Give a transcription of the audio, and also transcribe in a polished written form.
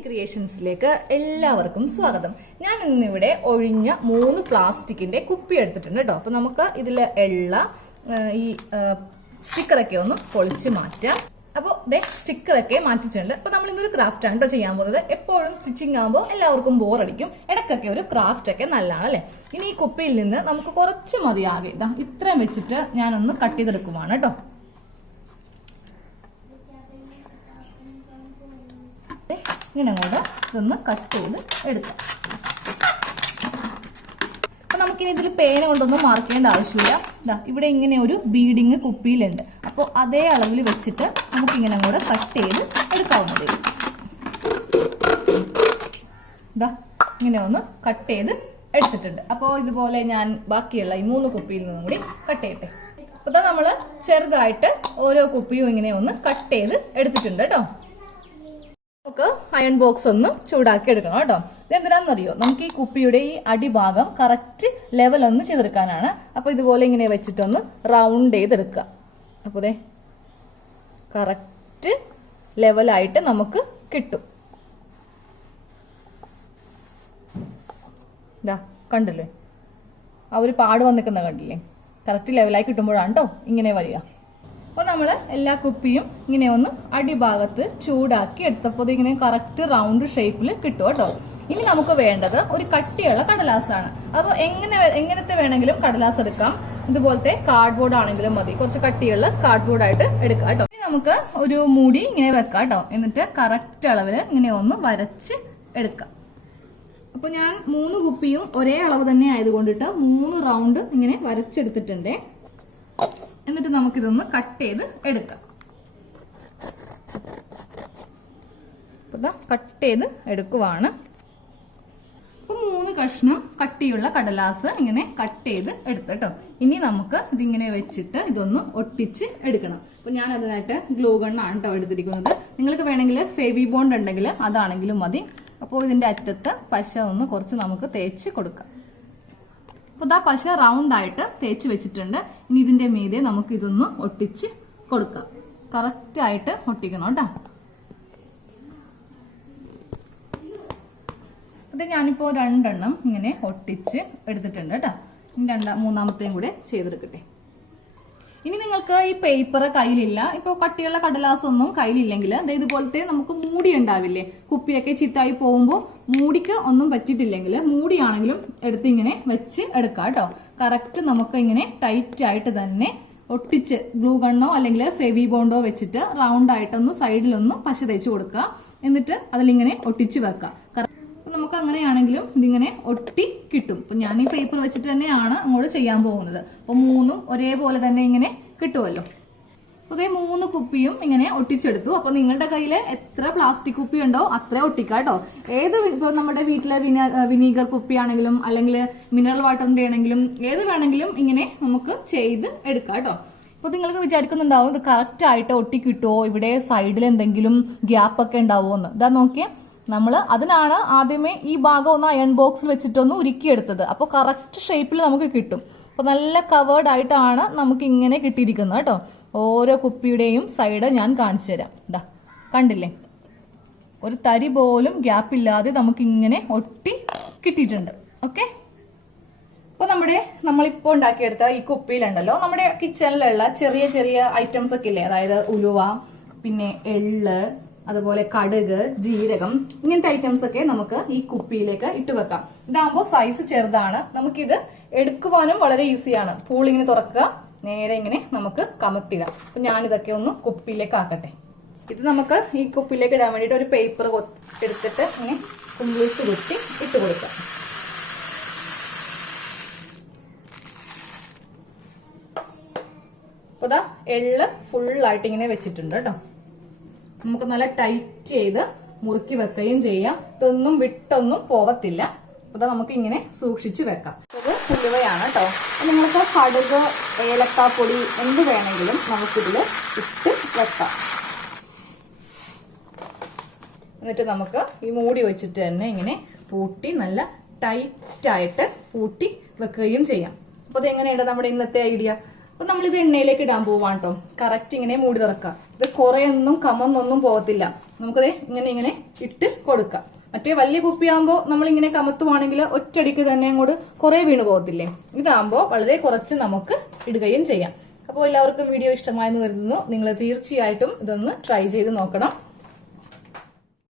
ക്രിയേഷൻസിലേക്ക് എല്ലാവർക്കും സ്വാഗതം. ഞാൻ ഇന്നിവിടെ ഒഴിഞ്ഞ 3 പ്ലാസ്റ്റിക്കിന്റെ കുപ്പി എടുത്തിട്ടുണ്ട് കേട്ടോ. അപ്പൊ നമുക്ക് ഇതില് ഈ സ്റ്റിക്കറൊക്കെ ഒന്ന് പൊളിച്ച് മാറ്റാം. അപ്പോൾ സ്റ്റിക്കറൊക്കെ മാറ്റിയിട്ടുണ്ട്. അപ്പൊ നമ്മൾ ഇന്നൊരു ക്രാഫ്റ്റ് ആണ് കേട്ടോ ചെയ്യാൻ പോകുന്നത്. എപ്പോഴും സ്റ്റിച്ചിങ് ആകുമ്പോൾ എല്ലാവർക്കും ബോറടിക്കും. ഇടയ്ക്കൊക്കെ ഒരു ക്രാഫ്റ്റ് ഒക്കെ നല്ലതാണ് അല്ലെ. ഇനി ഈ കുപ്പിയിൽ നിന്ന് നമുക്ക് കുറച്ച് മതിയാകെ ഇത്രയും വെച്ചിട്ട് ഞാനൊന്ന് കട്ട് ചെയ്തെടുക്കുവാണ് കേട്ടോ. ഇങ്ങനെ അങ്ങോട്ട് ഇതൊന്ന് കട്ട് ചെയ്ത് എടുക്കാം. അപ്പൊ നമുക്കിനി ഇതിൽ പേന കൊണ്ടൊന്നും മാർക്ക് ചെയ്യേണ്ട ആവശ്യമില്ല. ഇവിടെ ഇങ്ങനെ ഒരു ബീഡിങ് കുപ്പിയിലുണ്ട്. അപ്പോൾ അതേ അളവിൽ വെച്ചിട്ട് നമുക്കിങ്ങനെ അങ്ങോട്ട് കട്ട് ചെയ്ത് എടുക്കാവുന്നതേ. ഇങ്ങനെ ഒന്ന് കട്ട് ചെയ്ത് എടുത്തിട്ടുണ്ട്. അപ്പോൾ ഇതുപോലെ ഞാൻ ബാക്കിയുള്ള ഈ 3 കുപ്പിയിൽ നിന്നും കൂടി കട്ട് ചെയ്യട്ടെ. അപ്പൊ നമ്മള് ചെറുതായിട്ട് ഓരോ കുപ്പിയും ഇങ്ങനെ ഒന്ന് കട്ട് ചെയ്ത് എടുത്തിട്ടുണ്ട് കേട്ടോ. നമുക്ക് അയൺ ബോക്സ് ഒന്ന് ചൂടാക്കി എടുക്കണം കേട്ടോ. ഇതെന്തിനാണെന്നറിയോ, നമുക്ക് ഈ കുപ്പിയുടെ ഈ അടിഭാഗം കറക്റ്റ് ലെവൽ ഒന്ന് ചെയ്തെടുക്കാനാണ്. അപ്പൊ ഇതുപോലെ ഇങ്ങനെ വെച്ചിട്ടൊന്ന് റൗണ്ട് ചെയ്തെടുക്കുക. അപ്പൊ കറക്റ്റ് ലെവലായിട്ട് നമുക്ക് കിട്ടും. കണ്ടില്ലേ, ആ ഒരു പാട് വന്നിക്കുന്ന കണ്ടില്ലേ? കറക്റ്റ് ലെവലായി കിട്ടുമ്പോഴാണ് കേട്ടോ ഇങ്ങനെ വരിക. അപ്പോൾ നമ്മൾ എല്ലാ കുപ്പിയും ഇങ്ങനെ ഒന്ന് അടിഭാഗത്ത് ചൂടാക്കി എടുത്തപ്പോൾ ഇങ്ങനെ കറക്റ്റ് റൗണ്ട് ഷേപ്പിൽ കിട്ടും കേട്ടോ. ഇനി നമുക്ക് വേണ്ടത് ഒരു കട്ടിയുള്ള കടലാസാണ്. അപ്പോൾ എങ്ങനത്തെ വേണമെങ്കിലും കടലാസ് എടുക്കാം. ഇതുപോലത്തെ കാർഡ്ബോർഡ് ആണെങ്കിലും മതി. കുറച്ച് കട്ടിയുള്ള കാർഡ്ബോർഡ് ആയിട്ട് എടുക്കാം കേട്ടോ. ഇനി നമുക്ക് ഒരു മൂടി ഇങ്ങനെ വെക്കാം കേട്ടോ. എന്നിട്ട് കറക്റ്റ് അളവിൽ ഇങ്ങനെ ഒന്ന് വരച്ച് എടുക്കാം. അപ്പൊ ഞാൻ 3 കുപ്പിയും ഒരേ അളവ് തന്നെ ആയതുകൊണ്ടിട്ട് 3 റൗണ്ട് ഇങ്ങനെ വരച്ചെടുത്തിട്ടുണ്ട്. എന്നിട്ട് നമുക്കിതൊന്ന് കട്ട് ചെയ്ത് എടുക്കാം. കട്ട് ചെയ്ത് എടുക്കുവാണ്. അപ്പൊ 3 കഷ്ണം കട്ടിയുള്ള കടലാസ് ഇങ്ങനെ കട്ട് ചെയ്ത് എടുത്തട്ടോ. ഇനി നമുക്ക് ഇതിങ്ങനെ വെച്ചിട്ട് ഇതൊന്ന് ഒട്ടിച്ച് എടുക്കണം. അപ്പൊ ഞാൻ അതിനായിട്ട് ഗ്ലൂ ഗണ്ണാണ് കേട്ടോ എടുത്തിരിക്കുന്നത്. നിങ്ങൾക്ക് വേണമെങ്കിൽ ഫെവി ബോണ്ട് ഉണ്ടെങ്കിൽ അതാണെങ്കിലും മതി. അപ്പോൾ ഇതിന്റെ അറ്റത്ത് പശ ഒന്ന് കുറച്ച് നമുക്ക് തേച്ച് കൊടുക്കാം. അപ്പോൾ പശ റൗണ്ട് ആയിട്ട് തേച്ച് വെച്ചിട്ടുണ്ട്. ഇനി ഇതിന്റെ മീതെ നമുക്ക് ഇതൊന്ന് ഒട്ടിച്ച് കൊടുക്കാം. കറക്റ്റ് ആയിട്ട് ഒട്ടിക്കണം കേട്ടോ. അത് ഞാനിപ്പോ 2 എണ്ണം ഇങ്ങനെ ഒട്ടിച്ച് എടുത്തിട്ടുണ്ട് കേട്ടോ. ഇനി 3ാമത്തെയും കൂടെ ചെയ്തെടുക്കട്ടെ. ഇനി നിങ്ങൾക്ക് ഈ പേപ്പർ കയ്യിലില്ല, ഇപ്പോൾ കട്ടിയുള്ള കടലാസ് ഒന്നും കയ്യിലില്ലെങ്കിൽ ഇതുപോലത്തെ നമുക്ക് മൂടി ഉണ്ടാവില്ലേ, കുപ്പിയൊക്കെ ചിത്തായി പോകുമ്പോൾ മൂടിക്ക് ഒന്നും പറ്റിയിട്ടില്ലെങ്കിൽ മൂടിയാണെങ്കിലും എടുത്ത് ഇങ്ങനെ വെച്ച് എടുക്കാം കേട്ടോ. കറക്റ്റ് നമുക്ക് ഇങ്ങനെ ടൈറ്റ് ആയിട്ട് തന്നെ ഒട്ടിച്ച് ഗ്ലൂ ഗണ്ണോ അല്ലെങ്കിൽ ഫെവി ബോണ്ടോ വെച്ചിട്ട് റൗണ്ട് ആയിട്ടൊന്ന് സൈഡിലൊന്ന് പശ തേച്ച് കൊടുക്കുക. എന്നിട്ട് അതിലിങ്ങനെ ഒട്ടിച്ച് വെക്കാം. നമുക്ക് അങ്ങനെയാണെങ്കിലും ഇതിങ്ങനെ ഒട്ടി കിട്ടും. അപ്പൊ ഞാൻ ഈ പേപ്പർ വെച്ചിട്ട് തന്നെയാണ് അങ്ങോട്ട് ചെയ്യാൻ പോകുന്നത്. അപ്പൊ 3ഉം ഒരേപോലെ തന്നെ ഇങ്ങനെ കിട്ടുമല്ലോ. അതേ 3 കുപ്പിയും ഇങ്ങനെ ഒട്ടിച്ചെടുത്തു. അപ്പൊ നിങ്ങളുടെ കയ്യിൽ എത്ര പ്ലാസ്റ്റിക് കുപ്പി ഉണ്ടോ അത്ര ഒട്ടിക്കാം കേട്ടോ. ഇപ്പൊ നമ്മുടെ വീട്ടിലെ വിനീഗർ കുപ്പി ആണെങ്കിലും അല്ലെങ്കിൽ മിനറൽ വാട്ടറിന്റെ ആണെങ്കിലും ഏത് വേണമെങ്കിലും ഇങ്ങനെ നമുക്ക് ചെയ്ത് എടുക്കാം കേട്ടോ. അപ്പൊ നിങ്ങൾക്ക് വിചാരിക്കുന്നുണ്ടാവും ഇത് കറക്റ്റ് ആയിട്ട് ഒട്ടി കിട്ടുമോ, ഇവിടെ സൈഡിൽ എന്തെങ്കിലും ഗ്യാപ്പ് ഒക്കെ ഉണ്ടാവുമോ എന്ന്. ഇതാ നോക്കിയേ, നമ്മൾ അതിനാണ് ആദ്യമേ ഈ ഭാഗം ഒന്ന് അയൺ ബോക്സിൽ വെച്ചിട്ടൊന്ന് ഉരുക്കിയെടുത്തത്. അപ്പോൾ കറക്റ്റ് ഷേപ്പിൽ നമുക്ക് കിട്ടും. അപ്പോൾ നല്ല കവേർഡ് ആയിട്ടാണ് നമുക്ക് ഇങ്ങനെ കിട്ടിയിരിക്കുന്നത് കേട്ടോ. ഓരോ കുപ്പിയുടെയും സൈഡ് ഞാൻ കാണിച്ചു തരാം. കണ്ടില്ലേ, ഒരു തരി പോലും ഗ്യാപ്പ് ഇല്ലാതെ നമുക്ക് ഇങ്ങനെ ഒട്ടി കിട്ടിയിട്ടുണ്ട്. ഓക്കെ, അപ്പോൾ നമ്മളിപ്പോൾ ഉണ്ടാക്കിയെടുത്ത ഈ കുപ്പിയിലുണ്ടല്ലോ നമ്മുടെ കിച്ചണിലുള്ള ചെറിയ ചെറിയ ഐറ്റംസ് ഒക്കെ ഇല്ലേ, അതായത് ഉലുവ, പിന്നെ എള്ള്, അതുപോലെ കടുക്, ജീരകം, ഇങ്ങനത്തെ ഐറ്റംസ് ഒക്കെ നമുക്ക് ഈ കുപ്പിയിലേക്ക് ഇട്ട് വെക്കാം. ഇതാകുമ്പോൾ സൈസ് ചെറുതാണ്, നമുക്കിത് എടുക്കുവാനും വളരെ ഈസിയാണ്. പൂളിങ്ങനെ തുറക്കുക, നേരെ ഇങ്ങനെ നമുക്ക് കമത്തിടാം. അപ്പൊ ഞാനിതൊക്കെ ഒന്ന് കുപ്പിയിലേക്ക് ആക്കട്ടെ. ഇത് നമുക്ക് ഈ കുപ്പിയിലേക്ക് ഇടാൻ വേണ്ടിയിട്ട് ഒരു പേപ്പർ എടുത്തിട്ട് ഇങ്ങനെ കുമ്പിളിച്ച് കുത്തി ഇട്ട് കൊടുക്കാം. അപ്പൊ ഇതാ എള്ള് ഫുള്ളായിട്ട് ഇങ്ങനെ വെച്ചിട്ടുണ്ട് കേട്ടോ. നമുക്ക് നല്ല ടൈറ്റ് ചെയ്ത് മുറുക്കി വെക്കുകയും ചെയ്യാം. ഇതൊന്നും വിട്ടൊന്നും പോവത്തില്ല. അപ്പൊ നമുക്ക് ഇങ്ങനെ സൂക്ഷിച്ച് വെക്കാം. ഇത് ഉലുവയാണ് കേട്ടോ. നിങ്ങൾക്ക് കടുക്, ഏലക്കാപ്പൊടി എന്ത് വേണമെങ്കിലും നമുക്കിതിൽ ഇട്ട് വെക്കാം. എന്നിട്ട് നമുക്ക് ഈ മൂടി വെച്ചിട്ട് തന്നെ ഇങ്ങനെ പൂട്ടി നല്ല ടൈറ്റ് ആയിട്ട് പൂട്ടി വെക്കുകയും ചെയ്യാം. അപ്പൊ ഇത് എങ്ങനെയുണ്ട് നമ്മുടെ ഇന്നത്തെ ഐഡിയ? അപ്പൊ നമ്മളിത് എണ്ണയിലേക്ക് ഇടാൻ പോവാണ് കേട്ടോ. കറക്റ്റ് ഇങ്ങനെ മൂടി തുറക്കാം. ഇത് കുറെയൊന്നും കമന്നൊന്നും പോകത്തില്ല. നമുക്കത് ഇങ്ങനെ ഇട്ട് കൊടുക്കാം. മറ്റേ വലിയ കുപ്പിയാകുമ്പോൾ നമ്മളിങ്ങനെ കമത്തുവാണെങ്കിൽ ഒറ്റയടിക്ക് തന്നെ അങ്ങോട്ട് കുറെ വീണ് പോകത്തില്ലേ. ഇതാകുമ്പോൾ വളരെ കുറച്ച് നമുക്ക് ഇടുകയും ചെയ്യാം. അപ്പോൾ എല്ലാവർക്കും വീഡിയോ ഇഷ്ടമായെന്ന് കരുതുന്നു. നിങ്ങൾ തീർച്ചയായിട്ടും ഇതൊന്ന് ട്രൈ ചെയ്ത് നോക്കണം.